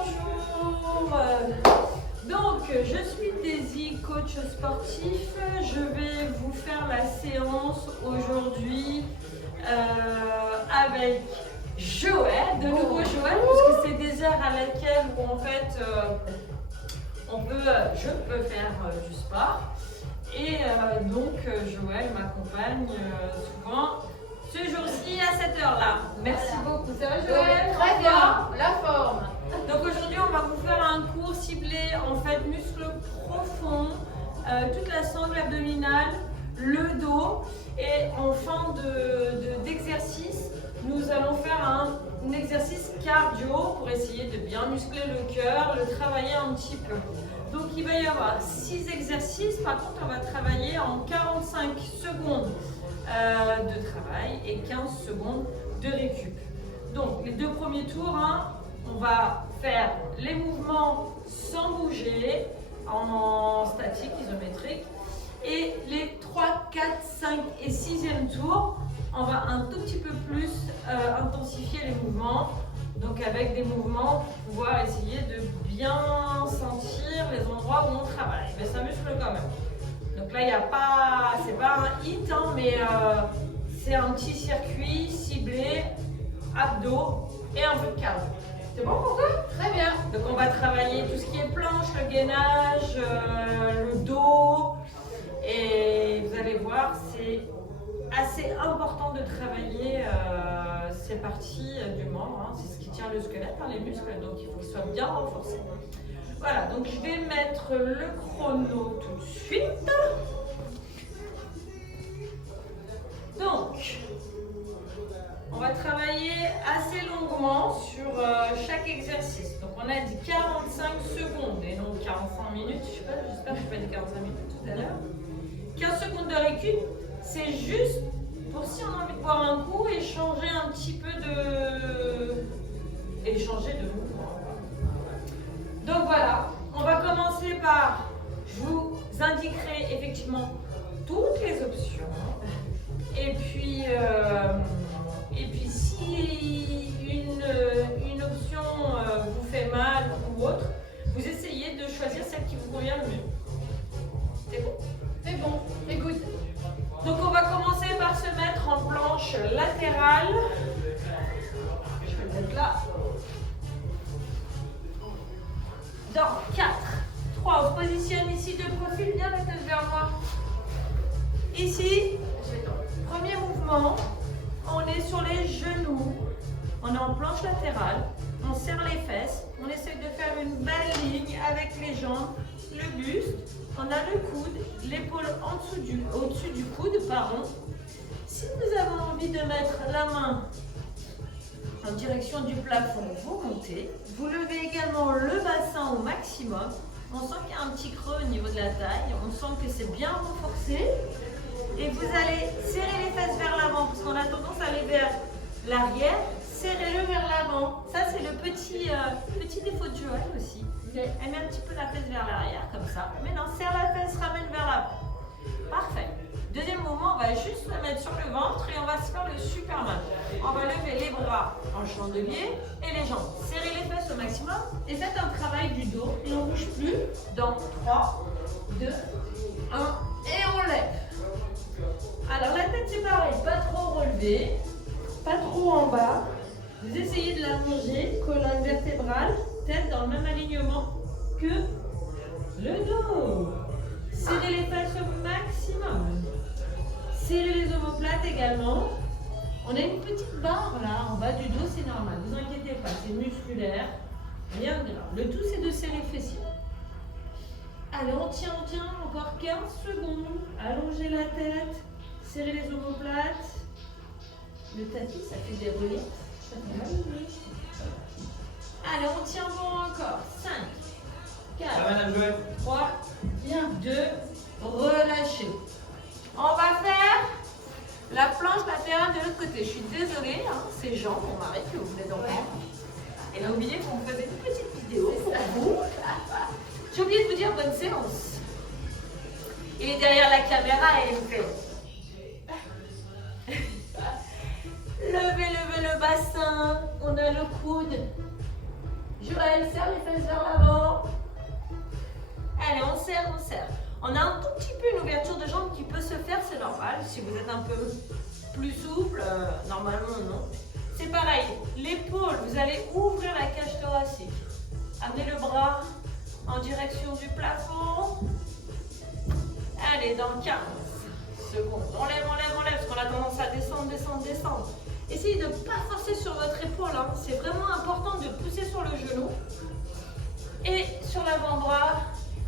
bonjour. Donc, je suis Daisy, coach sportif. Je vais vous faire la séance aujourd'hui avec Joël, de nouveau Joël, puisque c'est des heures à laquelle où en fait je peux faire du sport. Et donc Joël m'accompagne souvent ce jour-ci à cette heure-là. Merci beaucoup. Ça va Joël? Très bien, la forme. Donc aujourd'hui on va vous faire un cours ciblé en fait muscles profonds, toute la sangle abdominale, le dos, et en fin d'exercice nous allons faire un exercice cardio pour essayer de bien muscler le cœur, le travailler un petit peu. Donc il va y avoir 6 exercices, par contre on va travailler en 45 secondes de travail et 15 secondes de récup. Donc les 2 premiers tours, on va faire les mouvements sans bouger, en statique, isométrique. Et les 3, 4, 5 et 6e tour, on va un tout petit peu plus intensifier les mouvements. Donc avec des mouvements pour pouvoir essayer de bien sentir les endroits où on travaille. Mais ça muscle quand même. Donc là, il n'y a pas, c'est pas un hit, mais c'est un petit circuit ciblé, abdos et un peu de cardio. C'est bon pour toi? Très bien. Donc on va travailler tout ce qui est planche, le gainage, le dos. Et vous allez voir, c'est assez important de travailler ces parties du membre. C'est ce qui tient le squelette, les muscles, donc il faut qu'ils soient bien renforcés. Voilà, donc je vais mettre le chrono tout de suite. Donc, on va travailler assez longuement sur chaque exercice. Donc on a dit 45 secondes et non 45 minutes. J'espère que je n'ai pas dit 45 minutes tout à l'heure. 15 secondes de récup, c'est juste pour si on a envie de boire un coup et changer un petit peu échanger de mouvement. Donc voilà, on va commencer par, je vous indiquerai effectivement toutes les options. Et puis si une option vous fait mal ou autre, vous essayez de choisir celle qui vous convient le mieux. C'est bon? C'est bon, écoute. Donc on va commencer par se mettre en planche latérale. Je vais le mettre là. Dans 4, 3, on se positionne ici de profil, bien la tête vers moi. Ici, premier mouvement, on est sur les genoux, on est en planche latérale, on serre les fesses, on essaie de faire une belle ligne avec les jambes, le buste, on a le coude, l'épaule au-dessus du coude, pardon. Si vous avez envie de mettre la main en direction du plafond, vous montez. Vous levez également le bassin au maximum. On sent qu'il y a un petit creux au niveau de la taille. On sent que c'est bien renforcé. Et vous allez serrer les fesses vers l'avant parce qu'on a tendance à aller vers l'arrière. Serrez-le vers l'avant. Ça, c'est le petit défaut de Joël aussi. Elle met un petit peu la fesse vers l'arrière comme ça. Maintenant, serre la fesse, ramène vers l'avant. Parfait. Deuxième mouvement, on va juste le mettre sur le ventre et on va se faire le Superman. On va lever les bras en chandelier et les jambes. Serrez les fesses au maximum et faites un travail du dos. Et on ne bouge plus. Dans 3, 2, 1 et on lève. Alors la tête c'est pareil, pas trop relevée, pas trop en bas. Vous essayez de l'allonger, colonne vertébrale, tête dans le même alignement que le dos. Serrez les fesses au maximum. Serrez les omoplates également. On a une petite barre là en bas du dos, c'est normal, ne vous inquiétez pas, c'est musculaire, rien de grave. Le tout c'est de serrer les fessiers. Allez, on tient, encore 15 secondes. Allongez la tête, serrez les omoplates. Le tapis, ça fait des reliefs. Ça fait mal au nez. Allez, on tient bon encore. 5, 4, 3, 2, relâchez. On va faire la planche latérale de l'autre côté. Je suis désolée, c'est Jean, mon mari, que vous venez d'entendre. Elle a oublié qu'on faisait une petite vidéo pour vous. J'ai oublié de vous dire bonne séance. Il est derrière la caméra et il me fait. Levez le bassin. On a le coude. Joël, serre les fesses vers l'avant. Allez, on serre, on serre. On a un tout petit peu une ouverture de jambe qui peut se faire, c'est normal. Si vous êtes un peu plus souple, normalement non. C'est pareil, l'épaule, vous allez ouvrir la cage thoracique. Amenez le bras en direction du plafond. Allez, dans 15 secondes. On lève, parce qu'on a tendance à descendre, descendre, descendre. Essayez de ne pas forcer sur votre épaule. Hein. C'est vraiment important de pousser sur le genou et sur l'avant-bras.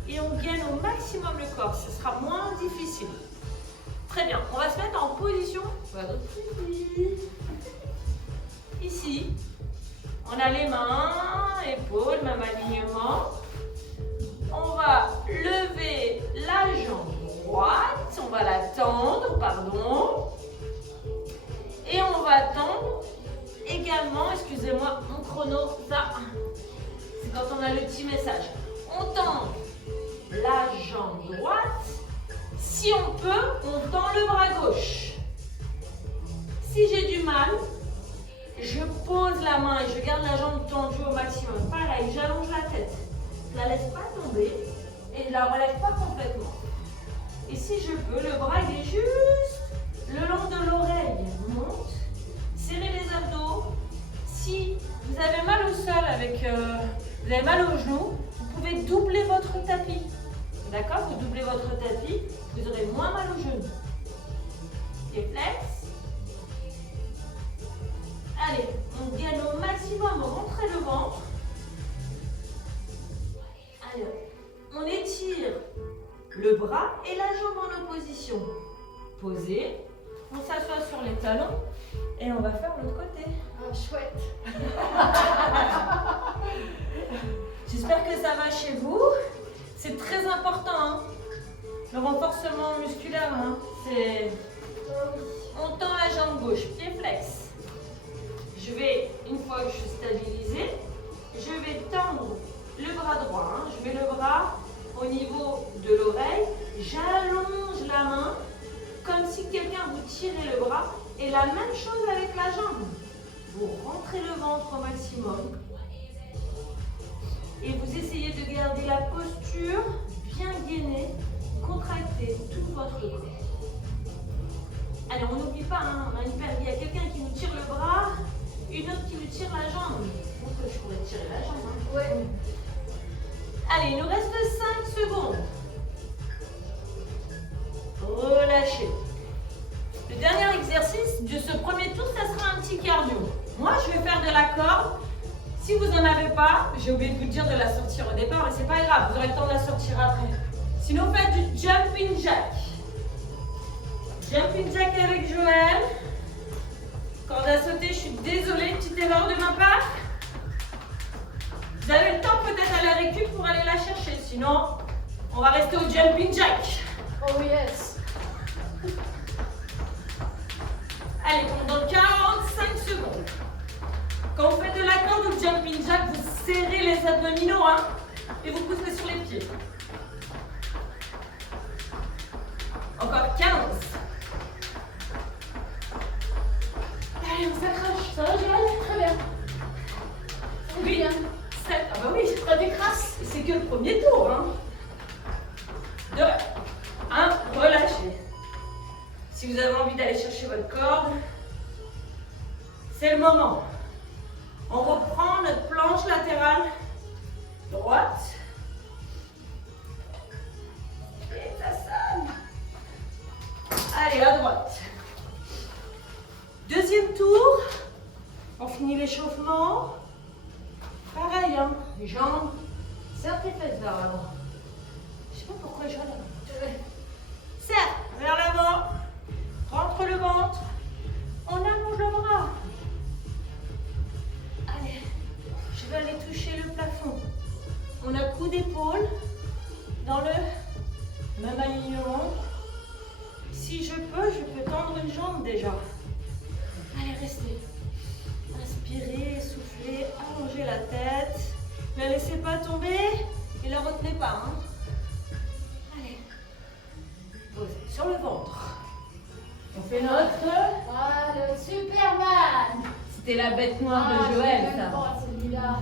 Et on gagne au maximum le corps. Ce sera moins difficile. Très bien. On va se mettre en position. Ici. On a les mains, épaules, même alignement. On va lever la jambe droite. On va la tendre, pardon. Et on va tendre également, excusez-moi, mon chrono, ça, c'est quand on a le petit message. On tend la jambe droite. Si on peut, on tend le bras gauche. Si j'ai du mal, je pose la main et je garde la jambe tendue au maximum. Pareil, j'allonge la tête. Je ne la laisse pas tomber et je ne la relève pas complètement. Et si je peux, le bras il est juste le long de l'oreille. Monte. Serrez les abdos. Si vous avez mal au sol, vous avez mal au genou, vous pouvez doubler votre tapis. D'accord? Vous doublez votre tapis, vous aurez moins mal au genou. Et flex. Allez, on gagne au maximum, rentrez le ventre. Allez, on étire le bras et la jambe en opposition. Posez, on s'assoit sur les talons et on va faire l'autre côté. Oh, chouette. J'espère que ça va chez vous. C'est très important, hein. Le renforcement musculaire, hein. On tend la jambe gauche, pied flex. Je vais, une fois que je suis stabilisée, je vais tendre le bras droit. Hein. Je mets le bras au niveau de l'oreille. J'allonge la main comme si quelqu'un vous tirait le bras. Et la même chose avec la jambe. Vous rentrez le ventre au maximum. Et vous essayez de garder la posture bien gainée, contractez tout votre corps. Allez, on n'oublie pas, hein, on a une paire, il y a quelqu'un qui nous tire le bras, une autre qui nous tire la jambe. Donc je pourrais tirer la jambe. Hein. Ouais. Allez, il nous reste 5 secondes. Relâchez. Le dernier exercice de ce premier tour, ça sera un petit cardio. Moi, je vais faire de la corde. Si vous n'en avez pas, j'ai oublié de vous dire de la sortir au départ, mais c'est pas grave, vous aurez le temps de la sortir après. Sinon, faites du jumping jack. Jumping jack avec Joël. Corde à sauter, je suis désolée, petite erreur de ma part. Vous avez le temps peut-être à la récup pour aller la chercher, sinon, on va rester au jumping jack. Oh yes. Allez, pendant 45 secondes. Quand vous faites de la corde ou le jumping jack, vous serrez les abdominaux hein, et vous poussez sur les pieds. Encore 15. Allez, on s'accroche. Ça va, Joël? Très bien. Oui. Bien. 7. Ah bah oui, Ça décrasse. c'est que le premier tour. Hein. 2. 1. Relâchez. Si vous avez envie d'aller chercher votre corde, c'est le moment. On reprend notre planche latérale droite. Et ça sonne. Allez, à droite. Deuxième tour. On finit l'échauffement. Pareil, hein. Les jambes. Serre tes fesses vers l'avant. Je sais pas pourquoi je relève. Serre vers l'avant. Rentre le ventre. On allonge le bras. Allez, je vais aller toucher le plafond. On a coup d'épaule dans le même alignement. Si je peux tendre une jambe déjà. Allez, restez. Inspirez, soufflez, allongez la tête. Ne la laissez pas tomber et la retenez pas. Hein. Allez. Posez sur le ventre. On fait notre... Ah, le Superman. C'était la bête noire de Joël, ça. ça. Celui-là.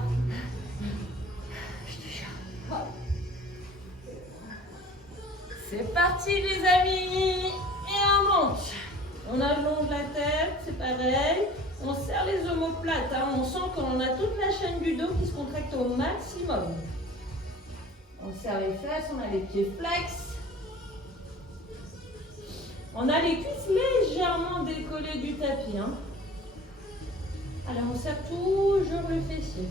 C'est parti les amis. Et on monte. On allonge la tête, c'est pareil. On serre les omoplates. Hein. On sent qu'on a toute la chaîne du dos qui se contracte au maximum. On serre les fesses, on a les pieds flex. On a les cuisses légèrement décollées du tapis. Hein. Alors on serre toujours le fessier.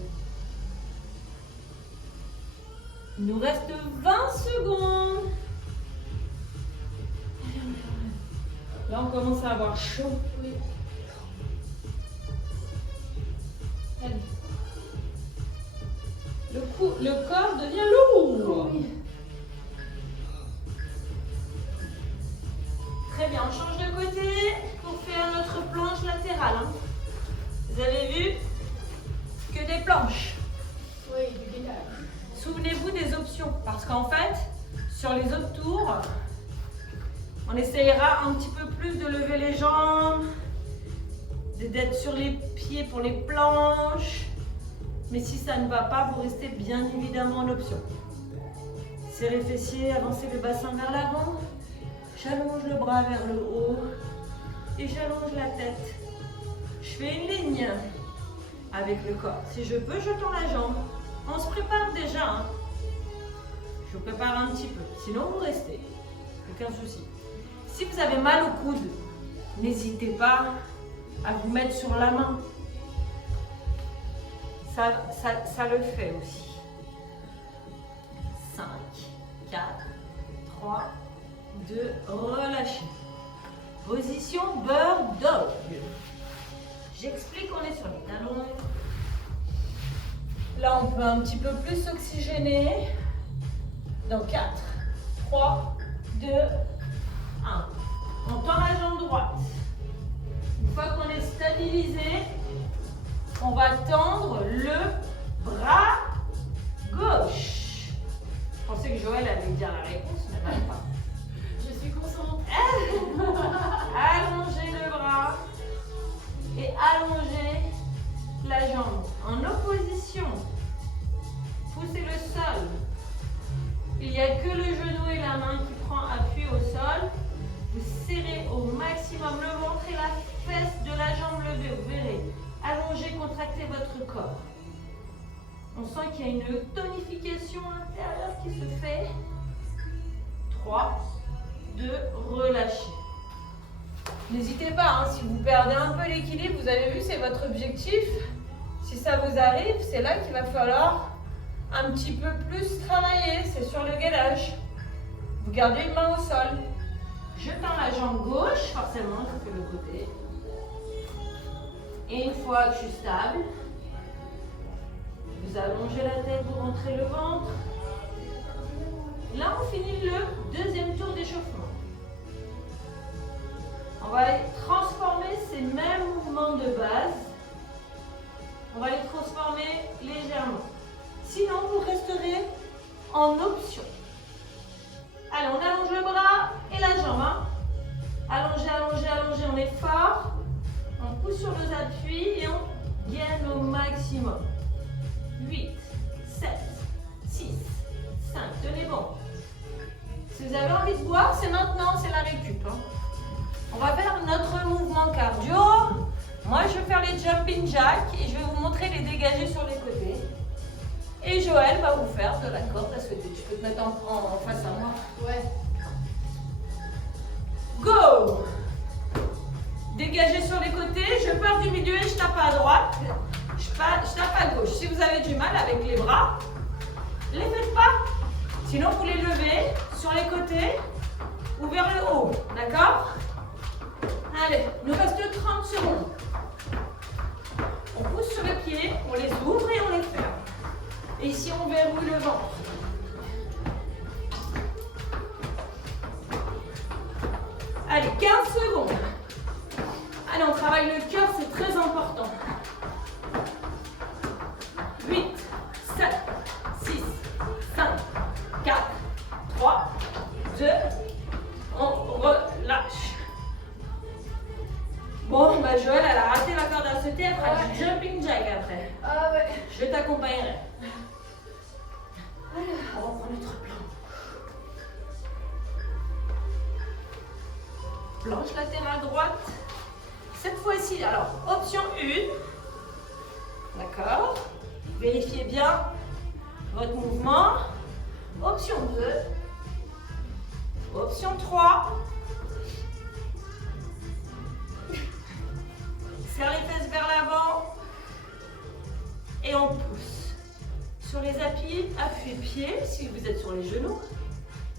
Il nous reste 20 secondes. Là, on commence à avoir chaud. Oui. Allez. Le corps devient lourd. Oui. Très bien, on change de côté pour faire notre planche latérale. Hein. Vous avez vu que des planches. Oui, du guidage. Souvenez-vous des options, parce qu'en fait, sur les autres tours, on essayera un petit peu plus de lever les jambes, d'être sur les pieds pour les planches. Mais si ça ne va pas, vous restez bien évidemment en option. Serrez les fessiers, avancez le bassin vers l'avant. J'allonge le bras vers le haut et j'allonge la tête. Je fais une ligne avec le corps. Si je peux, je tends la jambe. On se prépare déjà. Hein. Je vous prépare un petit peu. Sinon, vous restez. Aucun souci. Si vous avez mal au coude, n'hésitez pas à vous mettre sur la main. Ça le fait aussi. 5, 4, 3, 2, relâchez. Position bird dog. J'explique, on est sur les talons. Là, on peut un petit peu plus s'oxygéner. Dans 4, 3, 2, 1. On tend la jambe droite. Une fois qu'on est stabilisé, on va tendre le bras gauche. Je pensais que Joël allait dire la réponse, mais même pas. Je suis concentrée. Allongez le bras et allongez la jambe. En opposition, poussez le sol. Il n'y a que le genou et la main qui prend appui au sol. Vous serrez au maximum le ventre et la fesse de la jambe levée. Vous verrez. Allongez, contractez votre corps. On sent qu'il y a une tonification intérieure qui se fait. 3, 2, relâchez. N'hésitez pas, hein, si vous perdez un peu l'équilibre, vous avez vu, c'est votre objectif. Si ça vous arrive, c'est là qu'il va falloir un petit peu plus travailler. C'est sur le gainage. Vous gardez une main au sol. Je tends la jambe gauche, forcément, je fais le côté. Et une fois que je suis stable, vous allongez la tête, vous rentrez le ventre. Là, on finit le deuxième tour d'échauffement. On va transformer ces mêmes mouvements de base. On va les transformer légèrement. Sinon, vous resterez en option. Allez, on allonge le bras et la jambe. Hein. Allongez, allongez, allongez, on est fort. On pousse sur nos appuis et on gaine au maximum. 8, 7, 6, 5. Tenez bon. Si vous avez envie de boire, c'est maintenant, c'est la récup. Hein. On va faire notre mouvement cardio. Moi, je vais faire les jumping jacks et je vais vous montrer les dégagés sur les côtés. Et Joël va vous faire de la corde à sauter. Tu peux te mettre en face à moi. Ouais. Go! Dégagez sur les côtés, je pars du milieu et je tape à droite. Je tape à gauche. Si vous avez du mal avec les bras, ne les faites pas. Sinon, vous les levez sur les côtés ou vers le haut. D'accord? Allez, il nous reste 30 secondes. On pousse sur les pieds, on les ouvre et on les ferme. Et ici, on verrouille le ventre. Allez, 15 secondes. Allez, on travaille le cœur, c'est très important. 8, 7, 6, 5, 4, 3, 2, on relâche. Bon, bah Joël, elle a raté la corde à sauter, elle fera du jumping jack après. Ah ouais. Je t'accompagnerai. On reprend notre plan. ici. Alors, option 1. D'accord. Vérifiez bien votre mouvement. Option 2. Option 3. Serre les fesses vers l'avant. Et on pousse. Sur les appuis-pieds, si vous êtes sur les genoux.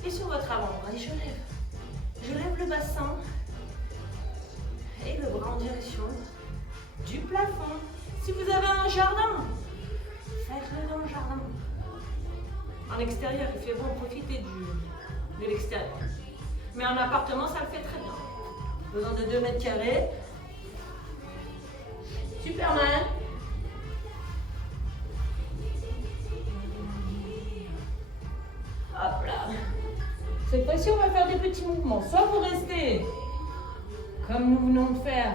Et sur votre avant-bras. Et je lève. Je lève le bassin. Et le bras en direction du plafond. Si vous avez un jardin, faites-le dans le jardin. En extérieur, il fait bon, profitez de l'extérieur. Mais en appartement, ça le fait très bien. Besoin de 2 mètres carrés. Superman. Hop là. Cette fois-ci, on va faire des petits mouvements. Soit vous restez comme nous venons de faire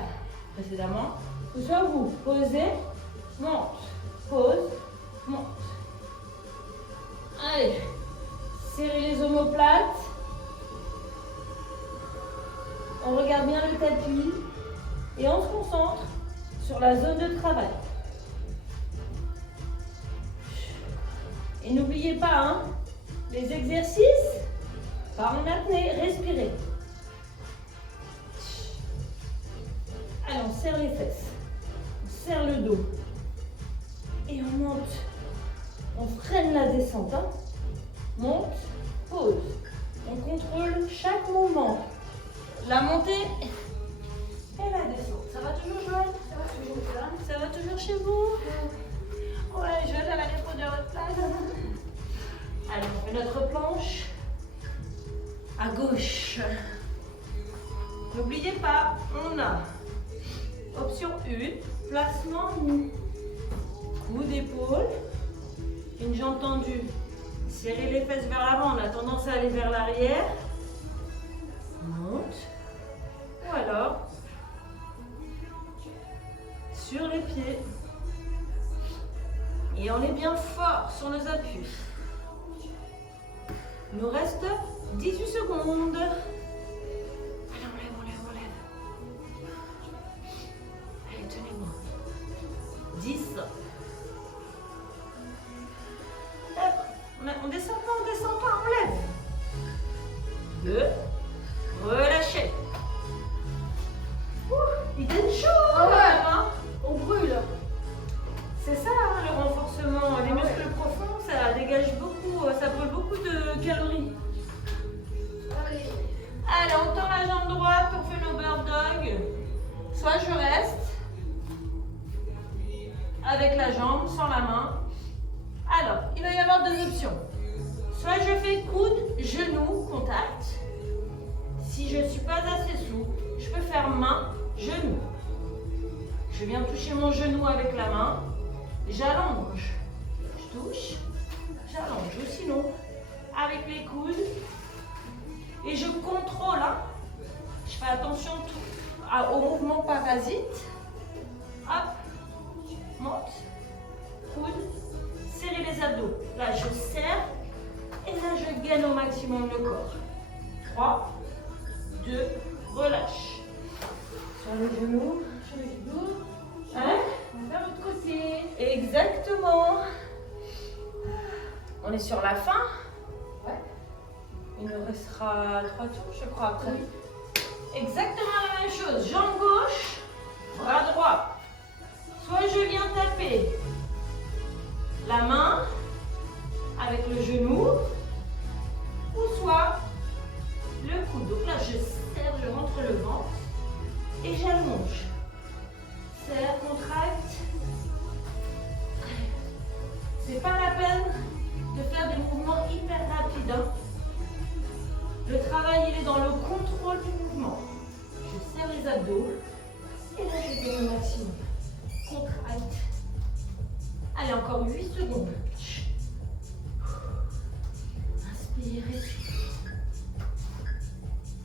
précédemment, ou soit vous posez, monte, pose, monte. Allez, serrez les omoplates. On regarde bien le tapis et on se concentre sur la zone de travail. Et n'oubliez pas, hein, les exercices, par en apnée, respirez. Allez, on serre les fesses, on serre le dos et on monte. On freine la descente. Hein. Monte, pause. On contrôle chaque mouvement. La montée et la descente. Ça va toujours, Joël? Ça va toujours ça. Ça va toujours chez vous? Ouais, Joël, elle a répondu à votre place. Allez, on fait notre planche à gauche. N'oubliez pas, on a option 1, placement nu. Coude d'épaule, une jambe tendue. Serrez les fesses vers l'avant, on a tendance à aller vers l'arrière. Monte. Ou alors, sur les pieds. Et on est bien fort sur nos appuis. Il nous reste 18 secondes. Allez, on lève. Allez, tenez-moi. 10. On descend pas, on lève. 2. Relâchez. Il donne chaud. Ah ouais. Hein. On brûle. C'est ça, hein, le renforcement. Les muscles profonds, ça dégage beaucoup, ça brûle beaucoup de calories. Allez. Allez, on tend la jambe droite, on fait nos bird dog. Soit je reste avec la jambe, sans la main. Alors, il va y avoir 2 options. Soit je fais coude, genou, contact. Si je ne suis pas assez souple, je peux faire main, genou. Je viens toucher mon genou avec la main. J'allonge. Je touche, j'allonge. Ou sinon, avec les coudes. Et je contrôle. Hein. Je fais attention au mouvement parasite. Hop. Monte. Coude. Serrez les abdos. Là, je serre. Et là, je gaine au maximum le corps. 3, 2, relâche. Sur le genou. Sur les genoux. Hein? On va faire l'autre côté. Exactement. On est sur la fin. Ouais. Il nous restera 3 tours, je crois, après. Oui. Exactement la même chose. Jambe gauche, bras droit. Soit je viens taper la main avec le genou, ou soit le coude. Donc là, je serre, je rentre le ventre et j'allonge. Serre, contracte. C'est pas la peine de faire des mouvements hyper rapides. Hein. Le travail, il est dans le contrôle du mouvement. Je serre les abdos. Et là, je fais le maximum. Contracte. Allez, encore 8 secondes. Inspirez.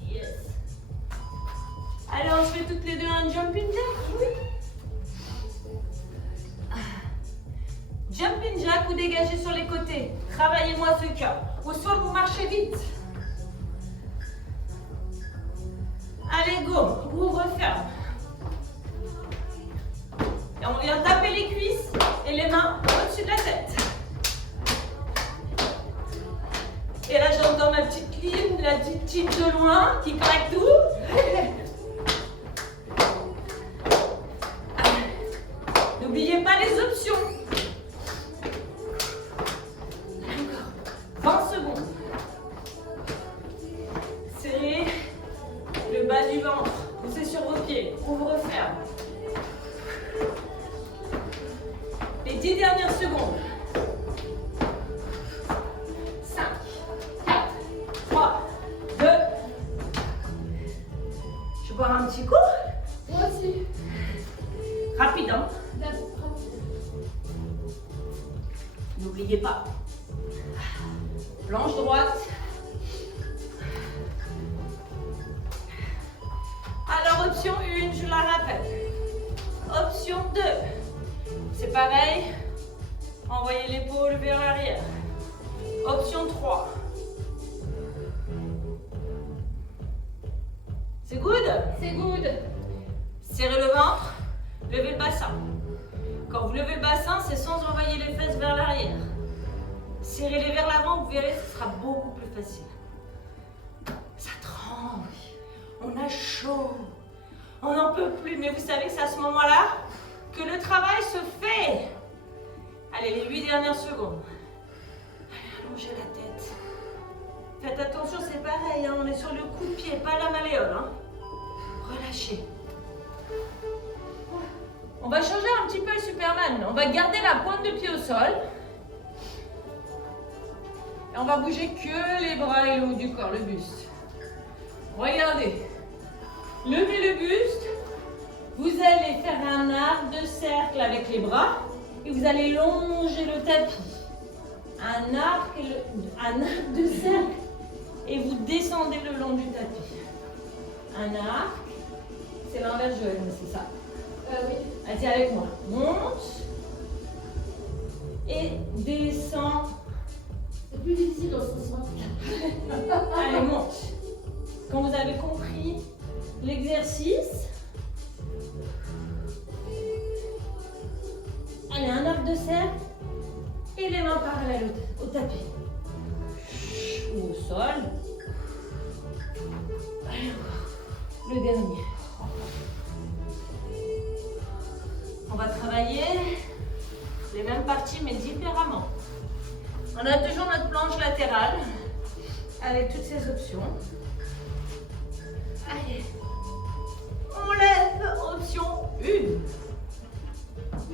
Yes. Allez, on se fait toutes les deux un jumping jack. Oui. Jumping jack ou dégagez sur les côtés. Travaillez-moi ce cœur. Ou soit vous marchez vite. Allez, go. Ouvre, ferme. Et on vient taper les cuisses et les mains au-dessus de la tête. Et là, j'entends ma petite Lynn, la petite Tine de loin qui craque tout. N'oubliez pas les options. Encore 20 secondes. Serrez le bas du ventre. Poussez sur vos pieds. Ouvre, ferme. Les 10 dernières secondes. 5, 4, 3, 2. Je bois un petit coup. Moi aussi. Rapide, hein. D'accord. N'oubliez pas. Planche droite. Alors, option 1, je la rappelle. Option 2, c'est pareil. Envoyez l'épaule vers l'arrière. Option 3. C'est good? C'est good. Serrez le ventre, levez le bassin. Quand vous levez le bassin, c'est sans envoyer les fesses vers l'arrière. Serrez-les vers l'avant, vous verrez, ce sera beaucoup plus facile. Ça tremble, on a chaud, on n'en peut plus, mais vous savez que c'est à ce moment-là que le travail se fait. Allez, les 8 dernières secondes. Allez, allongez la tête. Faites attention, c'est pareil, hein, on est sur le coup de pied, pas la malléole. Hein. Relâchez. On va changer un petit peu le Superman. On va garder la pointe de pied au sol. Et on va bouger que les bras et le haut du corps, le buste. Regardez. Levez le buste. Vous allez faire un arc de cercle avec les bras. Et vous allez longer le tapis. Un arc de cercle. Et vous descendez le long du tapis. Un arc. C'est l'inverse, Joël, mais c'est ça. Oui. Allez, avec moi. Monte. Et descend. C'est plus difficile dans ce sens. Allez, monte. Quand vous avez compris l'exercice, allez, un arc de cercle et les mains parallèles au tapis. Ou au sol. Allez, encore. Le dernier. On va travailler les mêmes parties mais différemment. On a toujours notre planche latérale avec toutes ces options. Allez, on lève, option 1.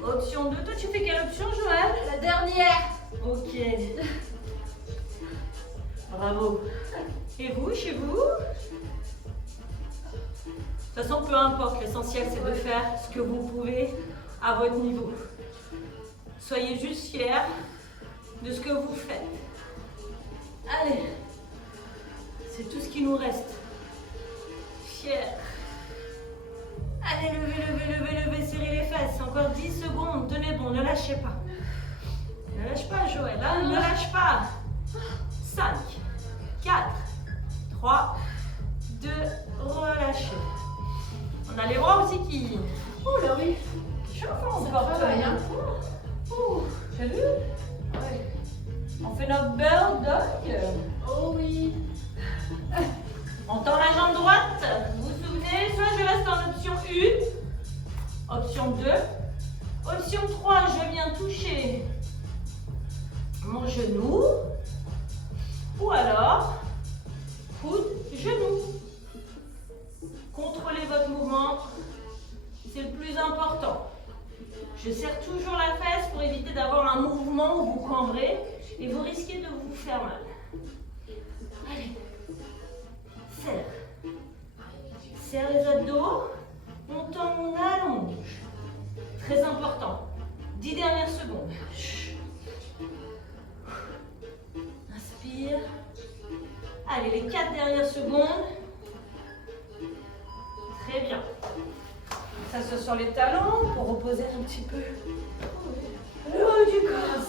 Option 2, toi tu fais quelle option Joël? La dernière. Ok. Bravo. Et vous, chez vous? De toute façon, peu importe, l'essentiel c'est de faire ce que vous pouvez à votre niveau. Soyez juste fiers de ce que vous faites. Allez, c'est tout ce qui nous reste. Fiers. Allez, levez, levez, levez, levez, serrez les fesses. Encore 10 secondes, tenez bon, ne lâchez pas. Ne lâche pas Joël, hein, ne lâche pas. 5, 4, 3, 2, relâchez. On a les bras aussi qui... Oh là oui. chauffent Ça encore. travaille, hein. T'as vu? Ouais. On fait notre bird dog. Oh oui. On tend la jambe droite. Vous vous souvenez? Soit je reste en option 1. Option 2. Option 3, je viens toucher mon genou. Ou alors, coude, genou. Contrôlez votre mouvement. C'est le plus important. Je serre toujours la fesse pour éviter d'avoir un mouvement où vous cambrez et vous risquez de vous faire mal. Allez. Serre. Serre les abdos. On tend, on allonge. Très important. 10 dernières secondes. Inspire. Allez, les 4 dernières secondes. Très bien. On s'assoit sur les talons pour reposer un petit peu le haut du corps.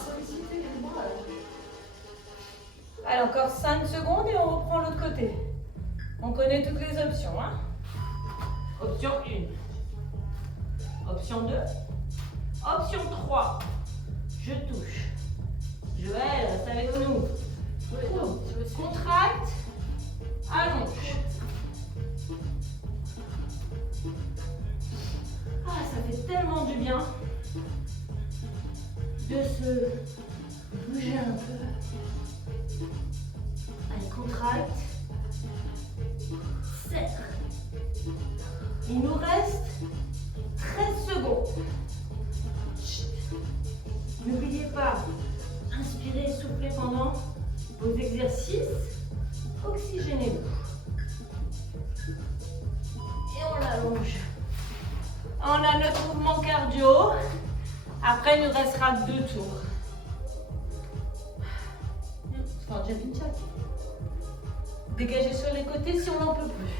Allez, encore 5 secondes et on reprend l'autre côté. On connaît toutes les options. Hein? Option 1. Option 2. Option 3. Je touche. Joël, reste avec nous. Contracte. Allonge. Ah, ça fait tellement du bien de se bouger un peu. Allez, contracte. Serre. Il nous reste 13 secondes. N'oubliez pas, inspirez, soufflez pendant vos exercices. Oxygénez-vous. Et on l'allonge. On a notre mouvement cardio. Après, il nous restera 2 tours. Enfin, j'ai une chatte. Dégagez sur les côtés si on n'en peut plus.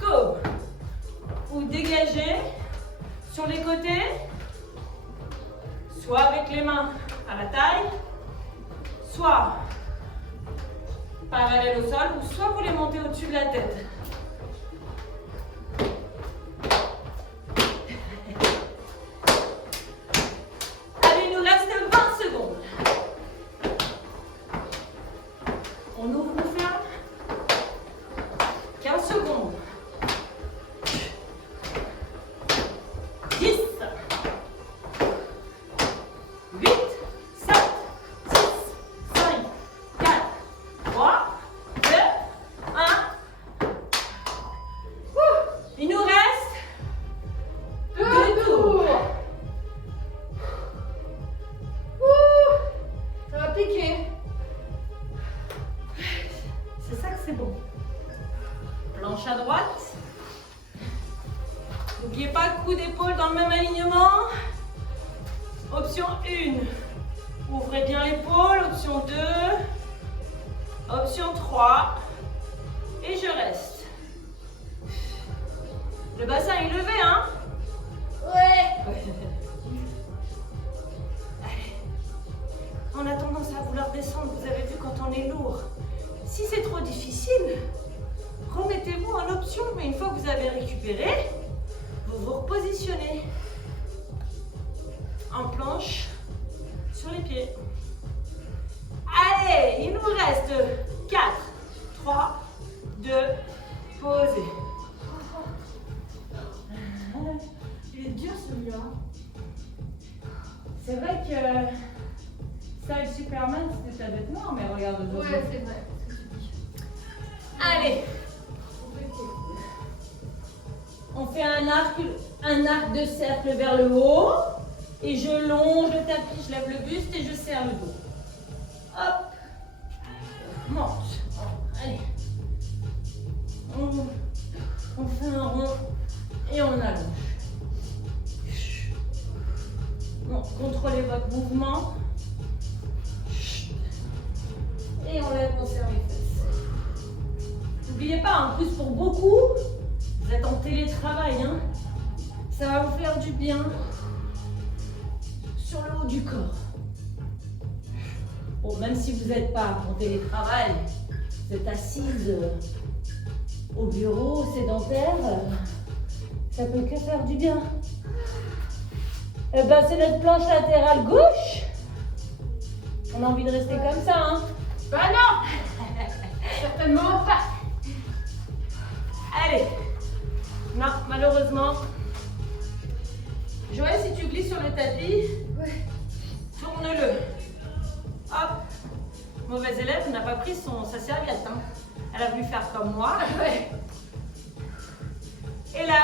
Go. Ou dégagez sur les côtés. Soit avec les mains à la taille, soit parallèle au sol, ou soit vous les montez au-dessus de la tête. Allez, il nous reste 20 secondes. On ouvre, on ferme. 15 secondes. 10. 8, 7, 6, 5, 4, 3, 2, 1. Il nous reste 2 tours. Ça va piquer. C'est ça que c'est bon. Planche à droite. N'oubliez pas, coup d'épaule dans le même alignement. Option 1, ouvrez bien l'épaule. Option 2, option 3, et je reste. Le bassin est levé, hein? Ouais. Allez. On a tendance à vouloir descendre, vous avez vu quand on est lourd. Si c'est trop difficile, remettez-vous en option, mais une fois que vous avez récupéré, vous vous repositionnez en planche sur les pieds. Allez, il nous reste 4, 3, 2, posez. Il est dur celui-là. C'est vrai que ça, le Superman, c'était ta bête noire, mais regarde le dos. Ouais, c'est vrai. Allez, on fait un arc de cercle vers le haut. Et je longe le tapis, je lève le buste et je serre le dos. Hop, monte. Allez. On fait un rond et on allonge. Bon, contrôlez votre mouvement. Et on lève, on serre les fesses. N'oubliez pas, en plus pour beaucoup, vous êtes en télétravail, hein. Ça va vous faire du bien sur le haut du corps. Bon, même si vous n'êtes pas en télétravail, vous êtes assise au bureau, sédentaire, ça peut que faire du bien. Eh ben, c'est notre planche latérale gauche. On a envie de rester comme ça, hein? Bah non. Certainement pas. Allez. Non, malheureusement. Joël, si tu glisses sur le tapis, Ouais. tourne-le. Hop. Mauvais élève n'a pas pris sa serviette. Hein. Elle a voulu faire comme moi. Ouais. Et là,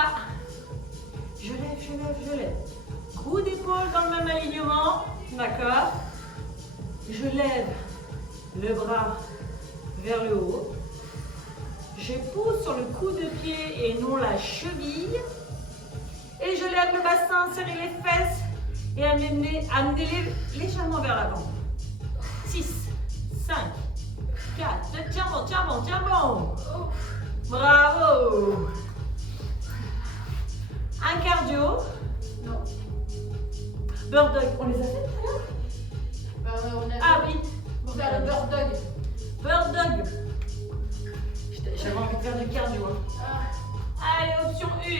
je lève, je lève, je lève. Coup d'épaule dans le même alignement. D'accord. Je lève le bras vers le haut. Je pousse sur le coup de pied et non la cheville. Et je lève le bassin, serrez les fesses et amenez-les légèrement vers l'avant. 6, 5, 4, tiens bon, tiens bon, tiens bon. Bravo. Un cardio. Non. Bird dog, on les a fait tout à l'heure? On a Ah oui. On va faire le bird dog. Bird dog. J'avais envie de faire du cardio. Hein. Ah. Allez, option 1,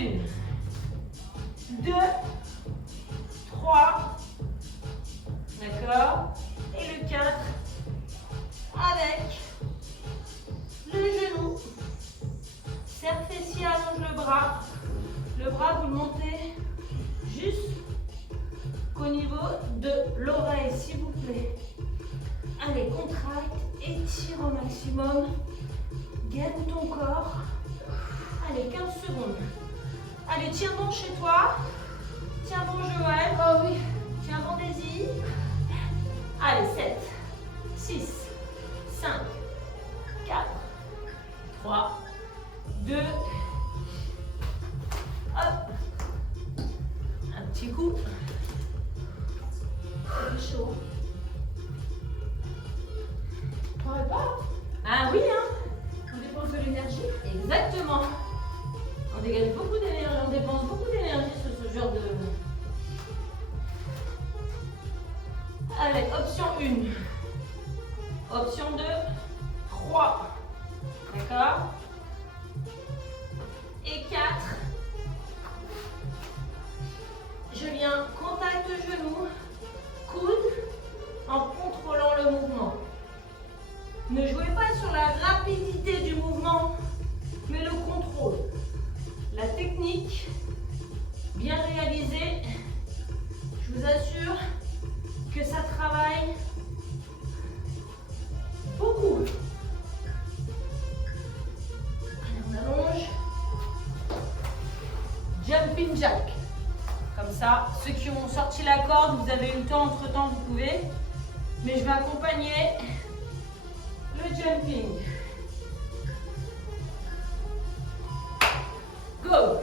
2, D'accord? Et le 4 avec le genou. Serre fessier, allonge le bras. Le bras, vous le montez jusqu'au niveau de l'oreille, s'il vous plaît. Allez, contracte, étire au maximum. Gaine ton corps. Allez, 15 secondes. Allez, tiens bon chez toi. Tiens bon Joël. Oh oui. Tiens bon Daisy. Allez, 7, 6, 5, 4, 3, 2. Hop. Un petit coup. C'est chaud. On va pas. Ah oui, hein? On dépense de l'énergie. Exactement. On dégage beaucoup d'énergie, on dépense beaucoup d'énergie sur ce genre de... Allez, option 1. Option 2. 3. D'accord? Et 4. Je viens contact genou, coude, en contrôlant le mouvement. Ne jouez pas sur la rapidité du mouvement, mais le contrôle. La technique, bien réalisée, je vous assure que ça travaille beaucoup. Allez, on allonge. Jumping jack. Comme ça, ceux qui ont sorti la corde, vous avez eu le temps entre-temps, vous pouvez. Mais je vais accompagner le jumping. Go.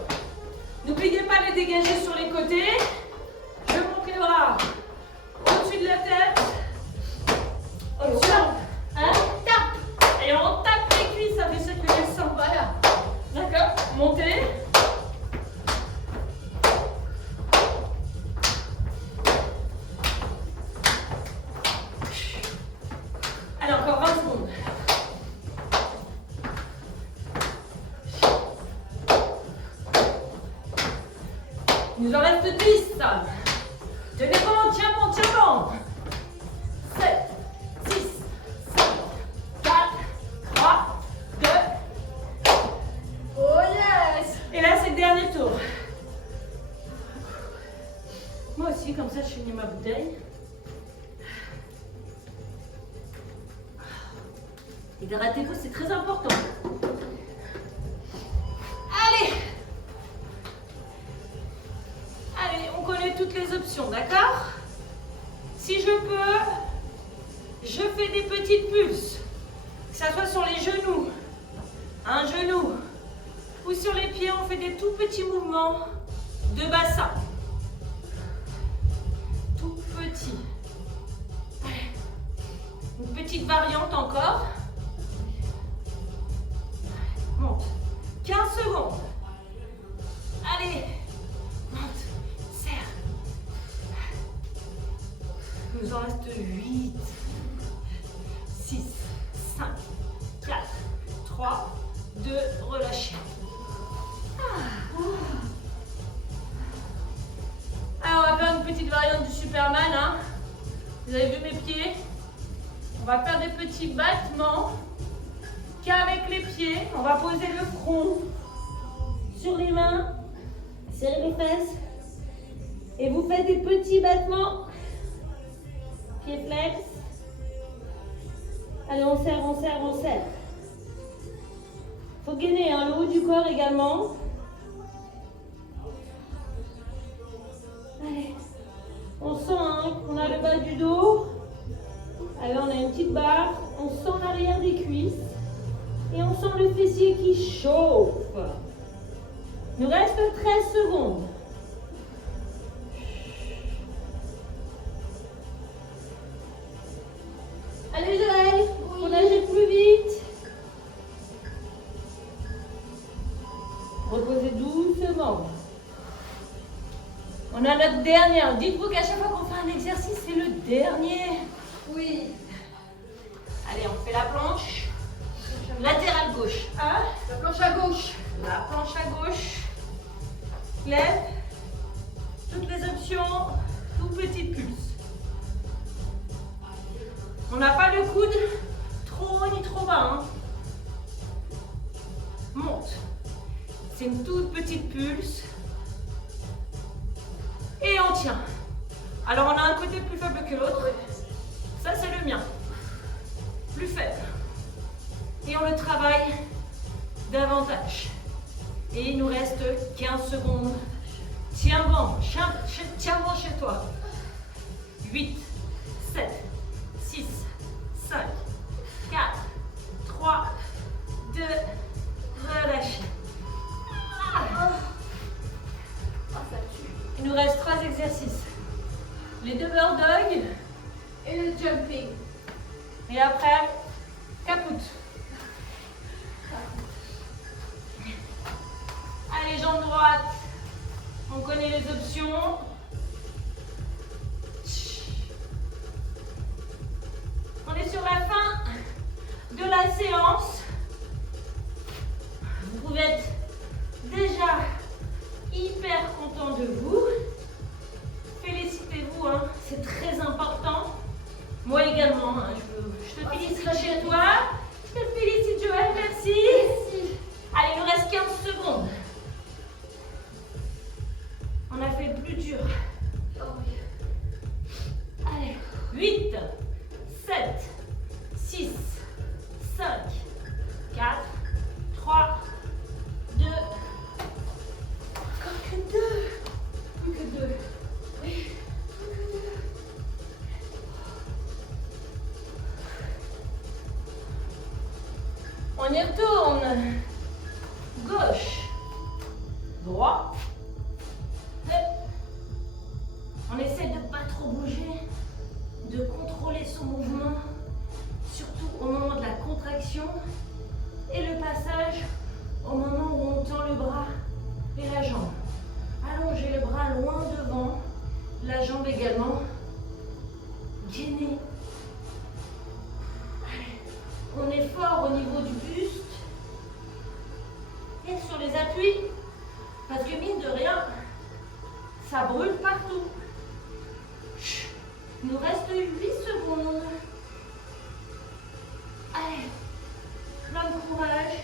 N'oubliez pas de les dégager sur les côtés. Je monte les bras au-dessus de la tête. Option. Hein? Tape. Et on tape les cuisses, ça fait circuler le sang. Voilà. D'accord. Montez. Allez, encore 20 secondes. Il nous en reste 10. Tenez bon, tiens bon, tiens bon. 7, 6, 5, 4, 3, 2. Oh yes. Et là, c'est le dernier tour. Moi aussi, comme ça, je finis ma bouteille. Hydratez-vous, c'est très important. Allez! Allez, on connaît toutes les options, d'accord? Si je peux, je fais des petites pulses. Que ça soit sur les genoux, un genou, ou sur les pieds, on fait des tout petits mouvements de bassin. Tout petit. Allez. Une petite variante encore. Monte. 15 secondes. Allez. Monte. Serre. Il nous en reste 8. 6, 5, 4, 3, 2, relâchez. Alors, on va faire une petite variante du Superman. Hein. Vous avez vu mes pieds? On va faire des petits battements qu'avec les pieds. On va poser le front sur les mains, serrer les fesses. Et vous faites des petits battements. Pieds flex. Allez, on serre, on serre, on serre. Faut gainer hein, le haut du corps également. Allez. On sent hein, qu'on a le bas du dos. Allez, on a une petite barre. On sent l'arrière des cuisses. Et on sent le fessier qui chauffe. Il nous reste 13 secondes. Allez Joël, faut nager plus vite. Reposez doucement. On a notre dernière. Dites-vous qu'à chaque fois qu'on fait un exercice, c'est le dernier. Oui. Allez, on fait la planche. Latérale gauche. Hein? La planche à gauche. La planche à gauche. Lève. Toutes les options. Tout petit pulse. coudes trop haut ni trop bas. Hein. Monte. C'est une toute petite pulse. Et on tient. Alors on a un côté plus faible que l'autre. Ça c'est le mien. Plus faible. Et on le travaille davantage. Et il nous reste 15 secondes. Tiens bon. Tiens bon chez toi. 8, 7, 6, 5, 4, 3, 2, relâchez. Il nous reste 3 exercices. Les 2 bird dog Et le jumping. et après caput. Allez, jambe droite. On connaît les options. On est sur la fin de la séance. Vous pouvez être déjà hyper content de vous. Félicitez-vous, hein, c'est très important. Moi également, hein, je te félicite chez toi. Je te félicite Joël, merci. Merci. Allez, il nous reste 15 secondes. On a fait le plus dur. Oh oui. Allez, 8, 7, 6, 5, 4, 3, 2. Encore que 2. Plus que 2. Oui, plus que 2. On y retourne. Gauche, droit. On essaie de ne pas trop bouger, de contrôler son mouvement, surtout au moment de la contraction et le passage au moment où on tend le bras et la jambe. Allongez le bras loin devant, la jambe également. Gainez. On est fort au niveau du buste et sur les appuis, parce que mine de rien, ça brûle partout. Il nous reste 8 secondes. Allez, plein de courage.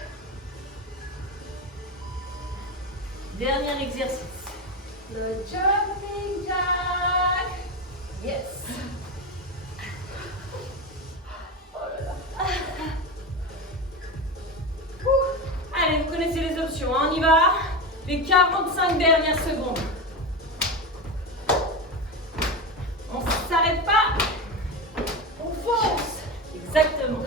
Dernier exercice. Le jumping jack. Yes. Allez, vous connaissez les options, hein, on y va. Les 45 dernières secondes. On ne s'arrête pas. On fonce. Exactement.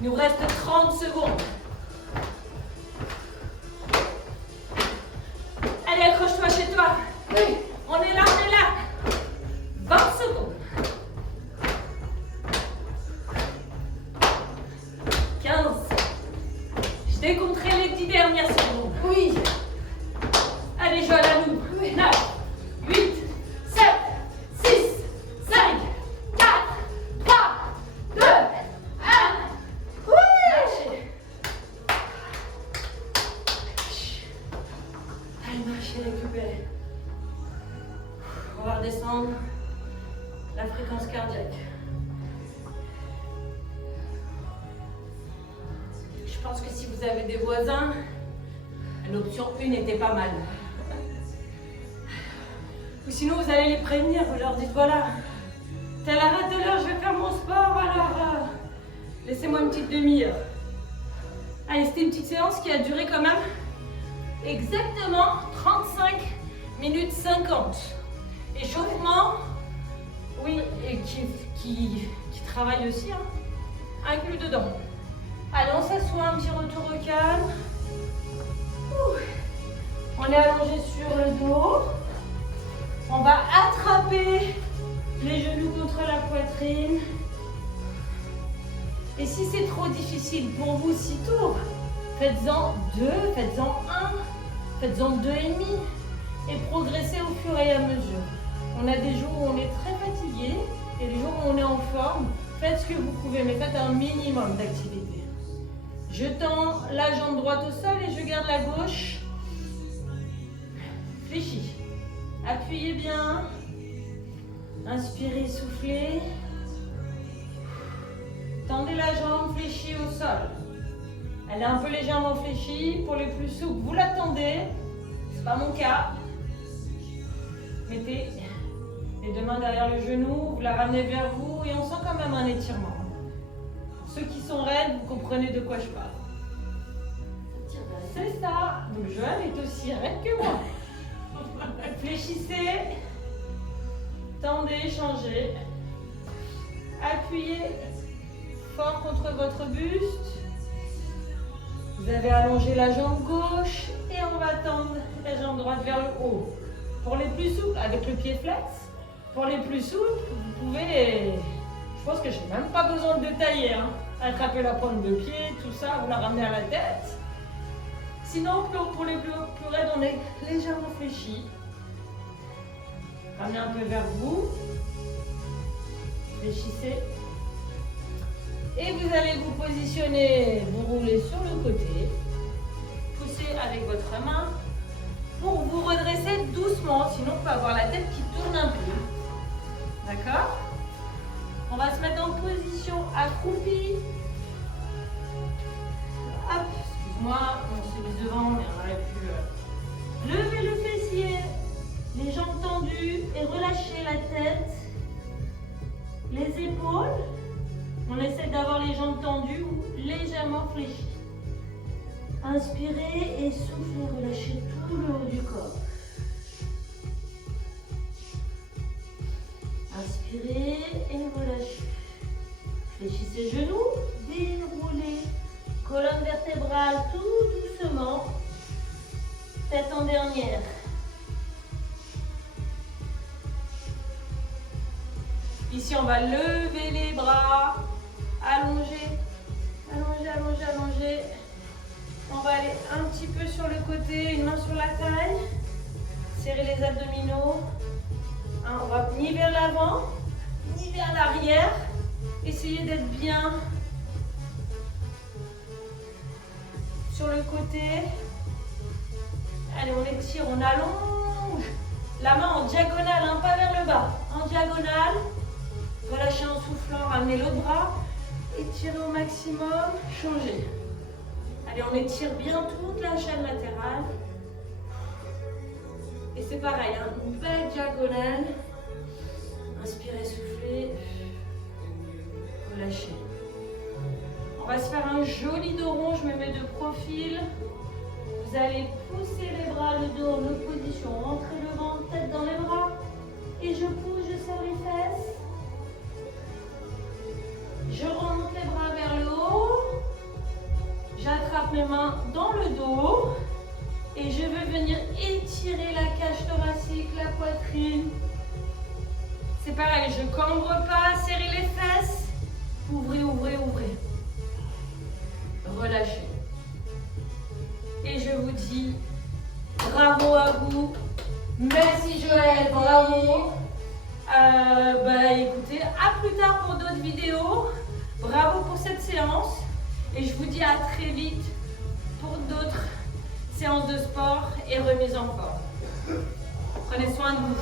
Il nous reste 30 secondes. Allez, accroche-toi chez toi. Oui. On est là, on est là. 20 secondes. 15. Je décompterai les 10 dernières secondes. Oui. Allez, Joël, à nous. Oui. 9, 8, 7, 6, 5, 4, 3, 2, 1. Oui. Lâchez. Allez, marchez, récupérez. On va redescendre la fréquence cardiaque. Je pense que si vous avez des voisins, l'option 1 était pas mal. Ou sinon, vous allez les prévenir, vous leur dites voilà, telle heure à telle heure, je vais faire mon sport, alors laissez-moi une petite demi-heure. Allez, c'était une petite séance qui a duré quand même exactement 35 minutes 50. Échauffement, oui, et qui travaille aussi, hein, inclus dedans. Allez, on s'assoit, un petit retour au calme. Ouh. On est allongé sur le dos. On va attraper les genoux contre la poitrine. Et si c'est trop difficile pour vous, 6 tours, faites-en 2, faites-en 1, faites-en 2,5 et progressez au fur et à mesure. On a des jours où on est très fatigué et des jours où on est en forme. Faites ce que vous pouvez, mais faites un minimum d'activité. Je tends la jambe droite au sol et je garde la gauche. Fléchis. Appuyez bien. Inspirez, soufflez. Tendez la jambe fléchie au sol. Elle est un peu légèrement fléchie. Pour les plus souples, vous la tendez. C'est pas mon cas. Mettez les deux mains derrière le genou, vous la ramenez vers vous et on sent quand même un étirement. Pour ceux qui sont raides, vous comprenez de quoi je parle. C'est ça. Donc Joanne est aussi raide que moi. Fléchissez. Tendez, changez. Appuyez fort contre votre buste. Vous avez allongé la jambe gauche et on va tendre la jambe droite vers le haut. Pour les plus souples, avec le pied flex. Pour les plus souples, vous pouvez, je pense que je n'ai même pas besoin de détailler, hein. Attraper la pointe de pied, tout ça, vous la ramenez à la tête. Sinon, pour les plus raides, on est légèrement fléchi. Ramenez un peu vers vous. Fléchissez. Et vous allez vous positionner, vous roulez sur le côté. Poussez avec votre main pour vous redresser doucement, sinon on peut avoir la tête qui tourne un peu. D'accord? On va se mettre en position accroupie. Hop, excuse-moi, on se mise devant, mais on aurait pu lever le fessier, les jambes tendues et relâcher la tête, les épaules. On essaie d'avoir les jambes tendues ou légèrement fléchies. Inspirez et soufflez, relâchez tout le haut du corps. Inspirez et relâchez. Fléchissez genoux, déroulez. Colonne vertébrale tout doucement. Tête en dernière. Ici, on va lever les bras. Allonger, allonger, allonger, allonger. On va aller un petit peu sur le côté, une main sur la taille. Serrez les abdominaux. On va ni vers l'avant, ni vers l'arrière. Essayez d'être bien sur le côté. Allez, on étire, on allonge. La main en diagonale, hein, pas vers le bas. En diagonale. Relâchez en soufflant, ramenez l'autre bras. Étirez au maximum, changez. Allez, on étire bien toute la chaîne latérale. Et c'est pareil, hein, une belle diagonale. Inspirez, soufflez. Relâchez. On va se faire un joli dos rond, je me mets de profil. Vous allez pousser les bras, le dos en opposition. Rentrez le ventre, tête dans les bras. Et je pousse, je serre les fesses. Je remonte les bras vers le haut. J'attrape mes mains dans le dos. Et je veux venir étirer la cage thoracique, la poitrine. C'est pareil, je ne cambre pas, serrez les fesses. Ouvrez, ouvrez, ouvrez. Relâchez. Et je vous dis bravo à vous. Merci Joël, bravo. Écoutez, à plus tard pour d'autres vidéos. Bravo pour cette séance. Et je vous dis à très vite pour d'autres séances de sport et remise en forme. Prenez soin de vous.